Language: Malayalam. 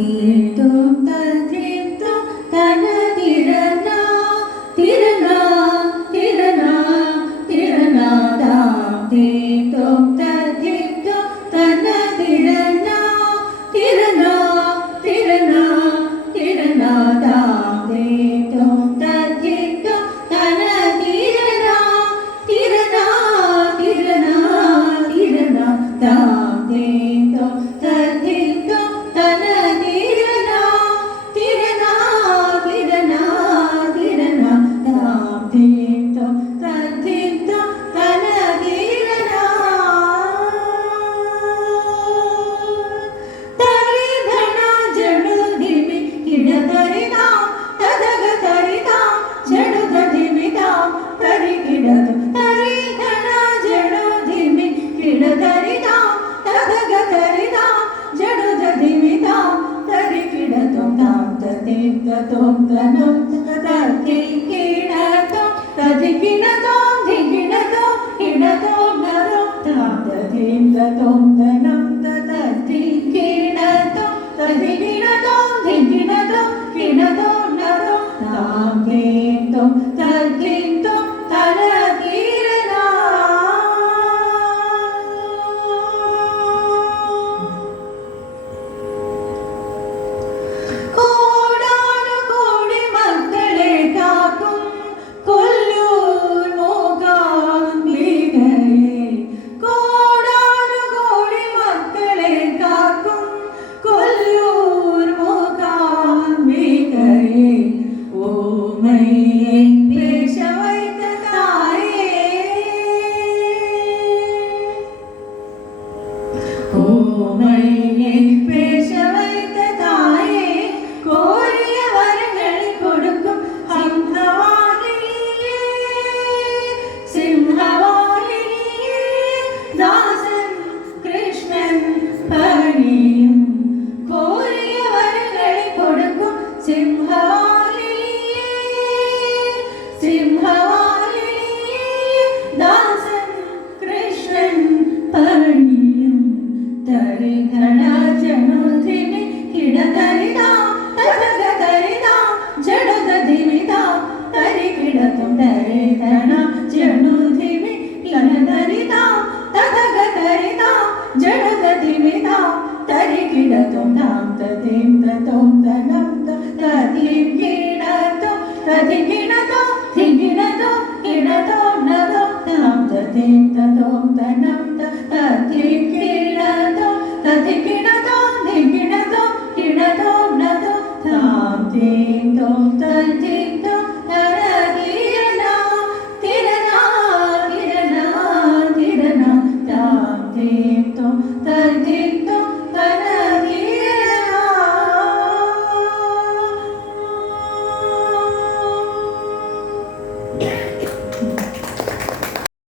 തീർത്തും തീർത്തും തന തിരന തിരന തിരന തിരനാദാം തീർത്തും തീർത്തും തന തിരന തിരന തിരന തിരനാദാം തീർത്തും തീർത്തും തന തിരന തിരന തിരന തിരനാദാം തീർത്തും തീർത്തും തന തിരന തിരന തിരന തിരനാദാം തീർത്തും തീർത്തും തന തിരന തരിധന ജടുധിമി കിടതരിതാം തദഗ തരിതാം ജടുധിമിതാം തരികിടതു തരിധന ജടുധിമി കിടതരിതാം തദഗ തരിതാം ജടുധിമിതാം തരികിടതും താം തതികതും തനം തതികിടതും തതികിടതും ധികിടതും കിടതും നരം താം തതികതും തനം തതികിടതും തതികിടതും ധികിടതും കിടതും നരം താം കേതും തതികിടതും തനതീരന കോടാനുകോടി മക്കളെ കാക്കും കൊല്ലൂർ മൂകാംബികയെ കോടാനുകോടി മക്കളെ കാക്കും കൊല്ലൂർ മൂകാംബികയെ ഓമയെ പേശവൈത്ത തായേ ഓമയെ പേശവൈത്ത തായേ കോരിയ വരങ്ങളിൽ കൊടുക്കും സിംഹവാഹിനിയേ സിംഹവാഹിനിയേ ദാസൻ കൃഷ്ണൻ പണിയും കോരിയ വരങ്ങളിൽ കൊടുക്കും സിംഹവാഹിനിയേ സിംഹവാഹിനിയേ ദാസൻ കൃഷ്ണൻ പണിയും തരിധന ജനുധിമി കിടതരിതാം തദഗ തരിതാം ജടുധിമിതാം തരികിടതും തരിധന ജനുധിമി കിടതരിതാം തദഗ തരിതാം ജടുധിമിതാം തരികിടതും താം തതികിടതും തനം തതികിടതും തതികിടതും ധികിടതും കിടതും നദം താം തതികിടതും തനം തതികിടതും തതികിടതും ധികിടതും കിടതും നദം താം തതികിടതും